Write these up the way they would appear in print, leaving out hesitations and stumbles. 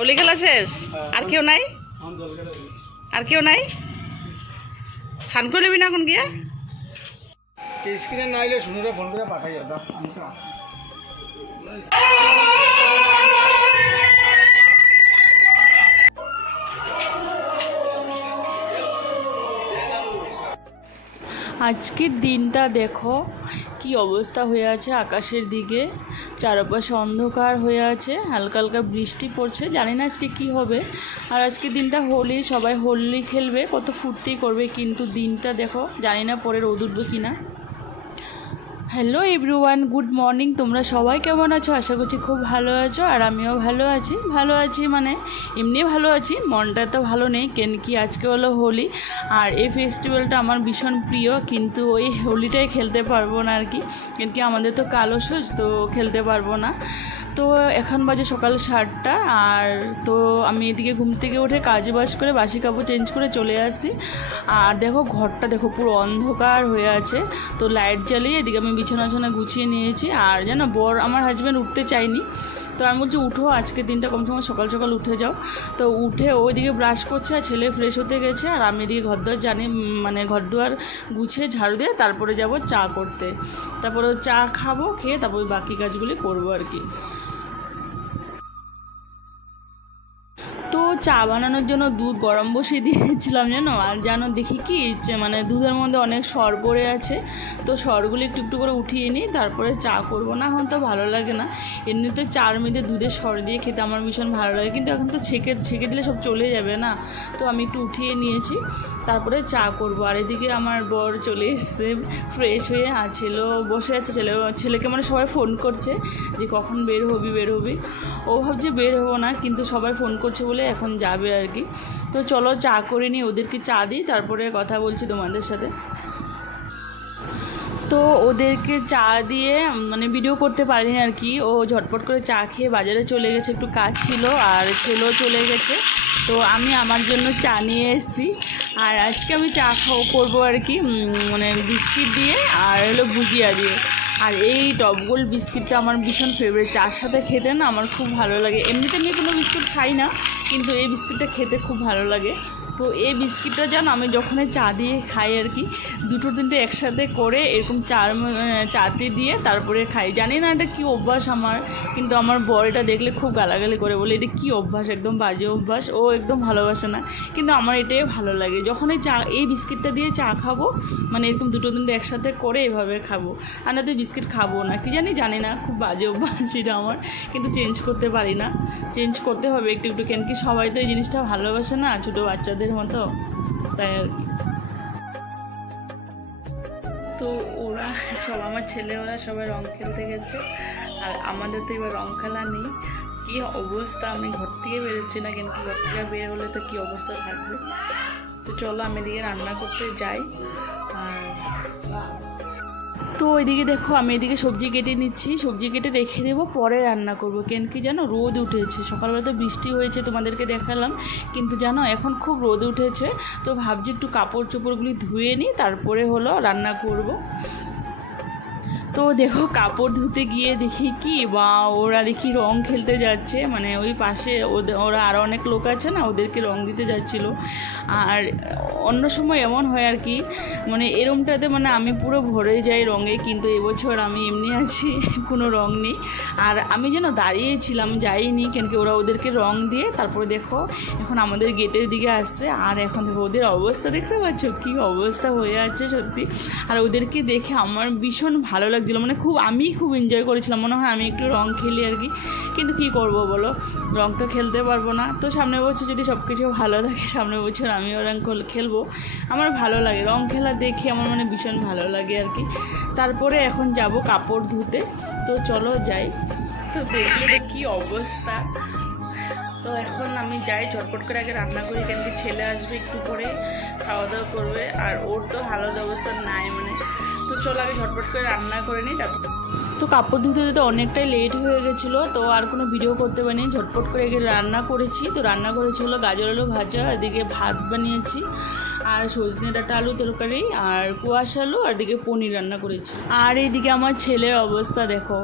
হোলি খেলা শেষ? আর কেউ নাই? আর কেউ নাই? স্নান করে নেবি না এখন গিয়া? স্ক্রিনে না আইলে শুনুরে ফোন করে পাঠাই দাও। আজকের দিনটা দেখো কি অবস্থা হয়ে আছে, আকাশের দিকে চারপাশে অন্ধকার হয়ে আছে, হালকা হালকা বৃষ্টি পড়ছে, জানি না আজকে কি হবে। আর আজকের দিনটা হোলি, সবাই হোলি খেলবে, কত ফুর্তি করবে, কিন্তু দিনটা দেখো জানি না পরে রোদ উঠবে কিনা। Hello everyone, good morning. তোমরা সবাই কেমন আছো? আশা করছি খুব ভালো আছো, আর আমিও ভালো আছি মানে এমনি ভালো আছি, মনটা তো ভালো নেই, কেন কি আজকে হলো হোলি। আর এই ফেস্টিভ্যালটা আমার ভীষণ প্রিয়, কিন্তু ওই হোলিটাই খেলতে পারবো না আর কি, কেন কি আমাদের তো কালো সুজ, তো খেলতে পারবো না। তো এখন বাজে সকাল 7টা, আর তো আমি এদিকে ঘুম থেকে উঠে কাজ বাজ করে বাসি কাপড় চেঞ্জ করে চলে আসি। আর দেখো ঘরটা দেখো পুরো অন্ধকার হয়ে আছে, তো লাইট জ্বালিয়ে এদিকে আমি বিছানা গুছিয়ে নিয়েছি। আর জানো আমার হাজব্যান্ড উঠতে চায়নি, তো আমি বলছি উঠো, আজকের দিনটা কম সময় সকাল সকাল উঠে যাও। তো উঠে ওইদিকে ব্রাশ করছে, আর ছেলে ফ্রেশ হতে গেছে, আর আমি এদিকে ঘরদুয়ার গুছিয়ে ঝাড়ু দিয়ে তারপরে যাব চা করতে, তারপরে চা খাবো, খেয়ে তারপর বাকি কাজগুলি করবো আর কি। তো চা বানানোর জন্য দুধ গরম বসিয়ে দিয়েছিলাম জানো, আর জানো দেখি কি মানে দুধের মধ্যে অনেক সর পড়ে আছে, তো সরগুলি একটু একটু করে উঠিয়ে নিই, তারপরে চা করবো। না এখন তো ভালো লাগে না, এমনিতে চার মধ্যে দুধের সর দিয়ে খেতে আমার ভীষণ ভালো লাগে, কিন্তু এখন তো ছেঁকে দিলে সব চলে যাবে না, তো আমি একটু উঠিয়ে নিয়েছি, তারপরে চা করবো। আর এদিকে আমার বর চলে এসছে ফ্রেশ হয়ে, আর ছেলেও বসে আছে, ছেলেকে মানে সবাই ফোন করছে যে কখন বের হবি। ও ভাবছে বের হবো না, কিন্তু সবাই ফোন করছে বলে এখন যাবে আর কি। তো চলো চা করে নিই, ওদেরকে চা দিই, তারপরে কথা বলছি তোমাদের সাথে। তো ওদেরকে চা দিয়ে মানে ভিডিও করতে পারিনি আর কি, ও ঝটপট করে চা খেয়ে বাজারে চলে গেছে, একটু কাজ ছিল, আর ছেলেও চলে গেছে। তো আমি আমার জন্য চা নিয়ে এসেছি, আর আজকে আমি চা করবো আর কি, মানে বিস্কিট দিয়ে আর হলো ভুজিয়া দিয়ে। আর এই টপগোল্ড বিস্কিটটা আমার ভীষণ ফেভারিট, চার সাথে খেতে না আমার খুব ভালো লাগে। এমনিতে আমি কোনো বিস্কুট খাই না, কিন্তু এই বিস্কিটটা খেতে খুব ভালো লাগে। তো এই বিস্কিটটা জানো আমি যখনই চা দিয়ে খাই আর কি, দুটো তিনটে একসাথে করে এরকম চাতে দিয়ে তারপরে খাই। জানি না এটা কী অভ্যাস আমার, কিন্তু আমার বর এটা দেখলে খুব গালাগালি করে, বলে এটা কী অভ্যাস, একদম বাজে অভ্যাস, ও একদম ভালোবাসে না, কিন্তু আমার এটাই ভালো লাগে। যখনই এই বিস্কিটটা দিয়ে চা খাবো, মানে এরকম দুটো তিনটে একসাথে করে এভাবে খাবো, আর না তো বিস্কিট খাবো না, কি জানি না, খুব বাজে অভ্যাস এটা আমার, কিন্তু চেঞ্জ করতে পারি না, চেঞ্জ করতে হবে একটু একটু, কেন কি সবাই তো এই জিনিসটা ভালোবাসে না, ছোটো বাচ্চাদের মতো, তাই আর কি। তো ওরা সব আমার ওরা সবাই রং খেলতে গেছে, আর আমাদের তো এবার রং খেলা নেই। কী অবস্থা, আমি ঘর থেকে বেরোচ্ছি না, কেন কি ঘর থেকে বের হলে তো কী অবস্থা থাকবে। তো চলো আমি এদিকে রান্না করতে যাই। আর তো ওইদিকে দেখো আমি এদিকে সবজি কেটে নিচ্ছি, সবজি কেটে রেখে দেবো, পরে রান্না করব। কেন কি জানো রোদ উঠেছে, সকালবেলা তো বৃষ্টি হয়েছে তোমাদেরকে দেখালাম, কিন্তু জানো এখন খুব রোদ উঠেছে, তো ভাবছি একটু কাপড় চোপড়গুলি ধুয়ে নিই, তারপরে হলো রান্না করব। তো দেখো কাপড় ধুতে গিয়ে দেখি কি বা ওরা দেখি রং খেলতে যাচ্ছে, মানে ওই পাশে ওরা আরও অনেক লোক আছে না, ওদেরকে রং দিতে যাচ্ছিল। আর অন্য সময় এমন হয় আর কি, মানে এরমটাতে মানে আমি পুরো ভরে যাই রঙে, কিন্তু এবছর আমি এমনি আছি কোনো রং নেই। আর আমি যেন দাঁড়িয়েছিলাম, যাইনি, কেন কি ওরা ওদেরকে রং দিয়ে তারপরে দেখো এখন আমাদের গেটের দিকে আসছে। আর এখন দেখো ওদের অবস্থা দেখতে পাচ্ছ কী অবস্থা হয়ে আছে সত্যি। আর ওদেরকে দেখে আমার ভীষণ ভালো লাগছিলো, মানে আমি খুব এনজয় করেছিলাম, মনে হয় আমি একটু রং খেলি আর কি, কিন্তু কী করবো বলো, রং তো খেলতে পারবো না। তো সামনের বছর যদি সব কিছু ভালো থাকে, সামনের বছর আমিও রং খেলবো, আমার ভালো লাগে রং খেলা দেখে, আমার মানে ভীষণ ভালো লাগে আর কি। তারপরে এখন যাব কাপড় ধুতে, তো চলো যাই। তো দেখলে কী অবস্থা, তো এখন আমি যাই, ঝটপট করে আগে রান্না করি, কেন কি ছেলে আসবে একটু পরে, খাওয়া দাওয়া করবে, আর ওর তো হালত অবস্থা নাই মানে। তো চলো আগে ঝটপট করে রান্না করে নিই, তারপর। তো কাপড় ধুতে ধুতে অনেকটাই লেট হয়ে গেছিলো, তো আর কোনো ভিডিও করতে পারিনি, ঝটপট করে আগে রান্না করেছি। তো রান্না করেছি হলো গাজর আলু ভাজা, এদিকে ভাত বানিয়েছি, আর সজনে ডাঁটা আলু তরকারি আর কুয়াশ আলু আর এদিকে পনির রান্না করেছি। আর এইদিকে আমার ছেলের অবস্থা দেখো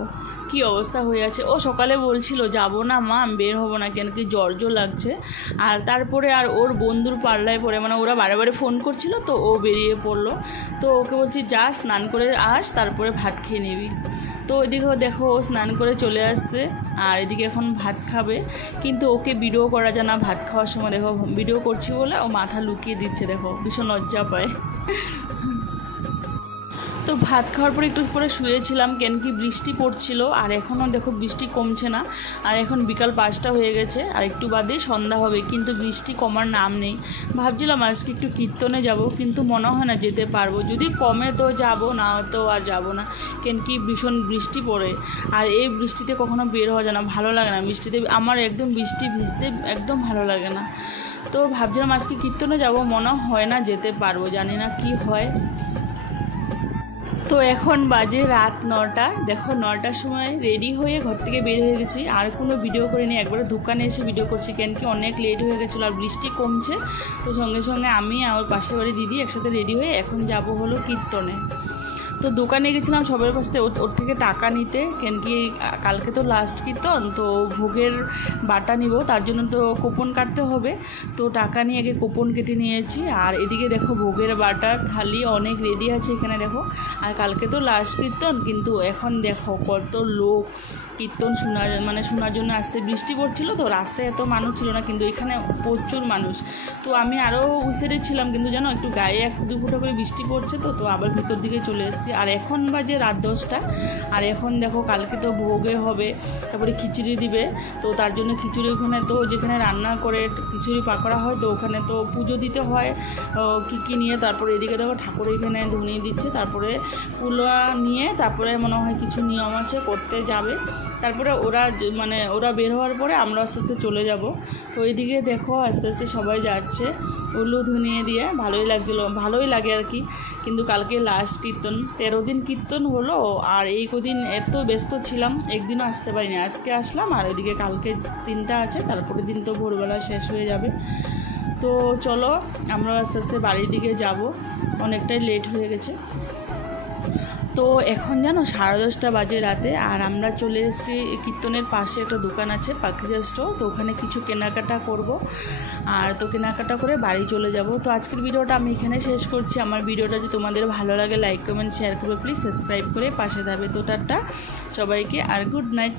কি অবস্থা হয়ে আছে। ও সকালে বলছিল যাবো না মা, আমি বের হবো না, কেন কি জ্বর লাগছে। আর তারপরে আর ওর বন্ধুর পাল্লায় পড়ে, মানে ওরা বারে বারে ফোন করছিল, তো ও বেরিয়ে পড়লো। তো ওকে বলছি যা স্নান করে আস, তারপরে ভাত খেয়ে নিবি। তো ওইদিকেও দেখো ও স্নান করে চলে আসছে, আর এদিকে এখন ভাত খাবে। কিন্তু ওকে ভিডিও করা যায় না ভাত খাওয়ার সময়, দেখো ভিডিও করছি বলে ও মাথা লুকিয়ে দিচ্ছে, দেখো ভীষণ লজ্জা পায়। তো ভাত খাওয়ার পরে একটু পরে শুয়েছিলাম, কেন কি বৃষ্টি পড়ছিল, আর এখনও দেখো বৃষ্টি কমছে না। আর এখন বিকাল 5টা হয়ে গেছে, আর একটু বাদে সন্ধ্যা হবে, কিন্তু বৃষ্টি কমার নাম নেই। ভাবছিলাম আজকে একটু কীর্তনে যাব, কিন্তু মনে হয় না যেতে পারবো। যদি কমে তো যাব, না তো আর যাব না, কেন কি ভীষণ বৃষ্টি পড়ে। আর এই বৃষ্টিতে কখনো বের হওয়া যায় না, ভালো লাগে না বৃষ্টিতে, আমার একদম বৃষ্টি ভিজতে একদম ভালো লাগে না। তো ভাবছিলাম আজকে কীর্তনে যাব, মনে হয় না যেতে পারবো, জানি না কি হয়। তো এখন বাজে রাত 9টা, দেখো 9টার সময় রেডি হয়ে ঘর থেকে বের হয়ে গেছি, আর কোনো ভিডিও করিনি, একবারে দোকানে এসে ভিডিও করছি, কেন কি অনেক লেট হয়ে গেছিলো আর বৃষ্টি কমছে। তো সঙ্গে সঙ্গে আমি আর পাশের বাড়ি দিদি একসাথে রেডি হয়ে এখন যাব হলো কীর্তনে। তো দোকানে গেছিলাম সবার কাছ থেকে ওর থেকে টাকা নিতে, কেন কি কালকে তো লাস্ট কীর্তন, তো ভোগের বাটা নিব, তার জন্য তো কুপন কাটতে হবে। তো টাকা নিয়ে আগে কুপন কেটে নিয়েছি। আর এদিকে দেখো ভোগের বাটার থালি অনেক রেডি আছে এখানে দেখো। আর কালকে তো লাস্ট কীর্তন, কিন্তু এখন দেখো কত লোক কীর্তন শোনার জন্য আসতে। বৃষ্টি পড়ছিল তো রাস্তায় এত মানুষ ছিল না, কিন্তু এখানে প্রচুর মানুষ। তো আমি আরও উইসারে ছিলাম, কিন্তু জানো একটু গায়ে 1-2 ফোঁটা করে বৃষ্টি পড়ছে, তো আবার ভিতর দিকে চলে এসেছি। আর এখন বাজে রাত 10টা। আর এখন দেখো কালকে তো ভোগে হবে, তারপরে খিচুড়ি দিবে, তো তার জন্য খিচুড়ি ওখানে তো যেখানে রান্না করে খিচুড়ি পাকড়া হয়, তো ওখানে তো পুজো দিতে হয় কী নিয়ে। তারপরে এদিকে দেখো ঠাকুর এখানে ধনিয়ে দিচ্ছে, তারপরে পুলা নিয়ে তারপরে মনে হয় কিছু নিয়ম আছে করতে যাবে। তারপরে ওরা বের হওয়ার পরে আমরা আস্তে আস্তে চলে যাব। তো এইদিকে দেখো আস্তে আস্তে সবাই যাচ্ছে উল্লু ধুনিয়ে দিয়ে, ভালোই লাগে আর কি। কিন্তু কালকে লাস্ট কীর্তন, 13 দিন কীর্তন হলো, আর এই কদিন এত ব্যস্ত ছিলাম একদিনও আসতে পারিনি। আজকে আসলাম, আর ওইদিকে কালকে 3টা আছে, তারপরে দিন তো ভোরবেলা শেষ হয়ে যাবে। তো চলো আমরা আস্তে আস্তে বাড়ির দিকে যাব, অনেকটাই লেট হয়ে গেছে। তো এখন জানো 10:30 বাজে রাতে, আর আমরা চলে এসেছি কীর্তনের পাশে একটা দোকান আছে পাখিজা স্টোর, তো ওখানে কিছু কেনাকাটা করব। আর তো কেনাকাটা করে বাড়ি চলে যাব। তো আজকের ভিডিওটা আমি এখানে শেষ করছি। আমার ভিডিওটা যদি তোমাদের ভালো লাগে লাইক কমেন্ট শেয়ার করবে, প্লিজ সাবস্ক্রাইব করে পাশে থাকবে। তো টাটা সবাইকে, আর গুড নাইট।